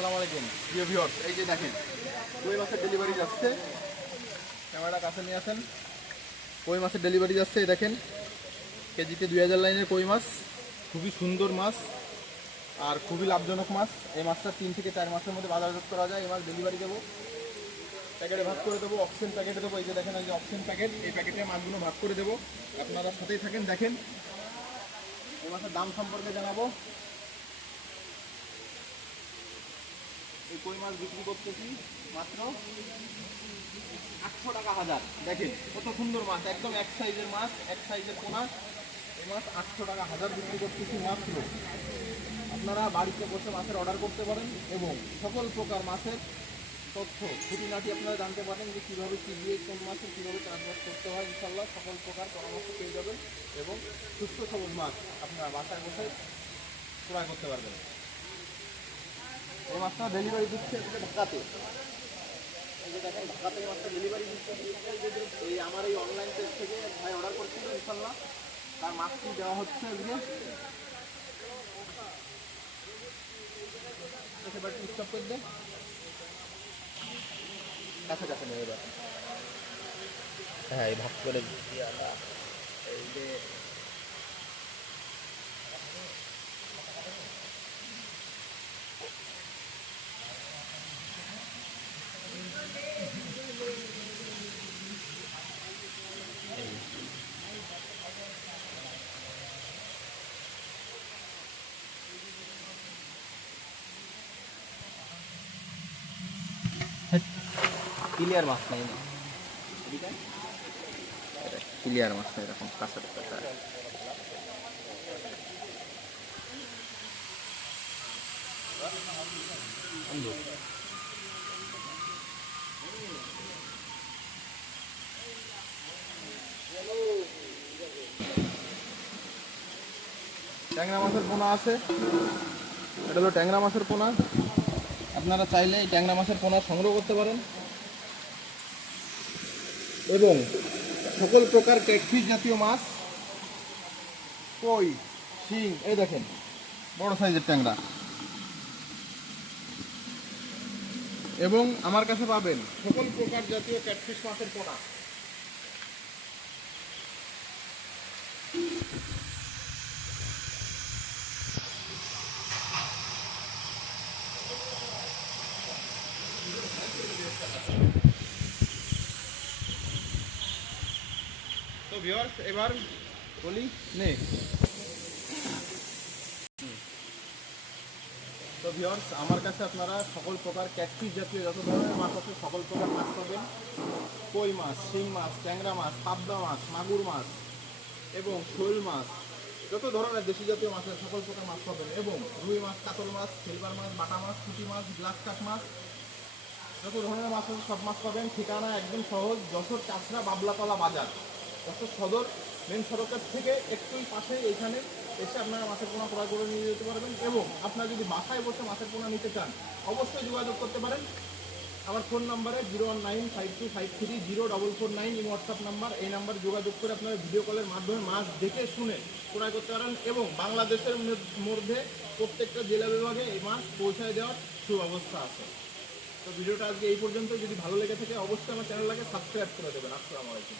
আসসালামু আলাইকুম প্রিয় ভিউয়ার্স, এই যে দেখেন কই মাছের ডেলিভারি যাচ্ছে। ক্যামেরাটা কাছে নিয়ে আসেন। কই মাছের ডেলিভারি যাচ্ছে, এই দেখেন কেজিতে 2000 লাইনের কই মাছ। খুবই সুন্দর মাছ আর খুবই লাভজনক মাছ। এই মাছটা 3 থেকে 4 মাসের মধ্যে বাজারজাত করা যায়। এই মাছ ডেলিভারি দেবো, প্যাকেটে ভাগ করে দেবো, অক্সিজেন প্যাকেটে দেবো। এই যে দেখেন, এই যে অক্সিজেন প্যাকেট, এই প্যাকেটে মাছগুলো ভাগ করে দেবো। আপনারা সাথেই থাকেন, দেখেন এই মাছের দাম সম্পর্কে জানাবো। এই কই মাছ বিক্রি করতেছি মাত্র 800 টাকা হাজার। দেখেন কত সুন্দর মাছ, একদম এক সাইজের মাছ, এক সাইজের পোনা। এই মাছ 800 টাকা হাজার বিক্রি করতেছি মাত্র। আপনারা বাড়িতে বসে মাছের অর্ডার করতে পারেন এবং সকল প্রকার মাছের তথ্য খুঁটিনাটি আপনারা জানতে পারেন যে কীভাবে কী দিয়ে কোন মাছের কীভাবে চাষবাস করতে হয়। ইনশাল্লাহ সকল প্রকার পরামর্শ পেয়ে যাবেন এবং সুস্থ সবুজ মাছ আপনারা বাসায় বসে ক্রয় করতে পারবেন। এই মাছটা ডেলিভারি দিচ্ছে ঢাকাতে। এই যে দেখেন ঢাকাতে এই মাছটা ডেলিভারি দিচ্ছে। এই আমার এই অনলাইন পেজ থেকে ভাই অর্ডার করছিল, ইনশাল্লাহ তার মাছটি দেওয়া হচ্ছে আজকে। এবার স্টপ করে দে, কাছে কাছে নেবে এবার। হ্যাঁ, এই ভাগ করে এই যে ক্লিয়ার মাছ নেই না, ক্লিয়ার মাছ নেই, এরকম কাঁচা কাঁচা। ট্যাংরা মাছের পোনা আছে, এটা হলো ট্যাংরা মাছের পোনা। আপনারা চাইলে এই ট্যাংরা মাছের পোনা সংগ্রহ করতে পারেন এবং সকল প্রকার ক্যাটফিশ জাতীয় মাছ, কই, শিং, এই দেখেন বড় সাইজের ট্যাংরা। এবং আমার কাছে পাবেন সকল প্রকার জাতীয় ক্যাটফিশ মাছের পোনা। তো ভিউয়ার্স, এবার বলি নে। তো ভিউয়ার্স, আমার কাছে আপনারা সকল প্রকার ক্যাটফিশ জাতীয় যত ধরনের মাছ আছে সকল প্রকার মাছ পাবেন। কই মাছ, শিং মাছ, ট্যাংরা মাছ, পাবদা মাছ, মাগুর মাছ এবং শোল মাছ, যত ধরনের দেশি জাতীয় মাছের সকল প্রকার মাছ পাবেন। এবং রুই মাছ, কাতল মাছ, সিলভার মাছ, বাটা মাছ, পুঁটি মাছ, গ্লাস কাপ মাছ, যত ধরনের মাছ আছে সব মাছ পাবেন। ঠিকানা একদম সহজ, যশোর চাষড়া বাবলাতলা বাজার, যশোর সদর মেন সড়কের থেকে একটুই পাশে। এখানে এসে আপনারা মাছের পোনা ক্রয় করে নিয়ে যেতে পারবেন। এবং আপনারা যদি বাসায় বসে মাছের পোনা নিতে চান অবশ্যই যোগাযোগ করতে পারেন আমার ফোন নাম্বারে 01952530449 এই হোয়াটসঅ্যাপ নাম্বার। এই নাম্বারে যোগাযোগ করে আপনারা ভিডিও কলের মাধ্যমে মাছ দেখে শুনে ক্রয় করতে পারেন এবং বাংলাদেশের মধ্যে প্রত্যেকটা জেলা বিভাগে এই মাছ পৌঁছায় দেওয়ার সুব্যবস্থা আছে। তো ভিডিওটা আজকে এই পর্যন্ত। যদি ভালো লেগে থাকে অবশ্যই আমার চ্যানেলটাকে সাবস্ক্রাইব করে দেবেন। আসসালামু আলাইকুম।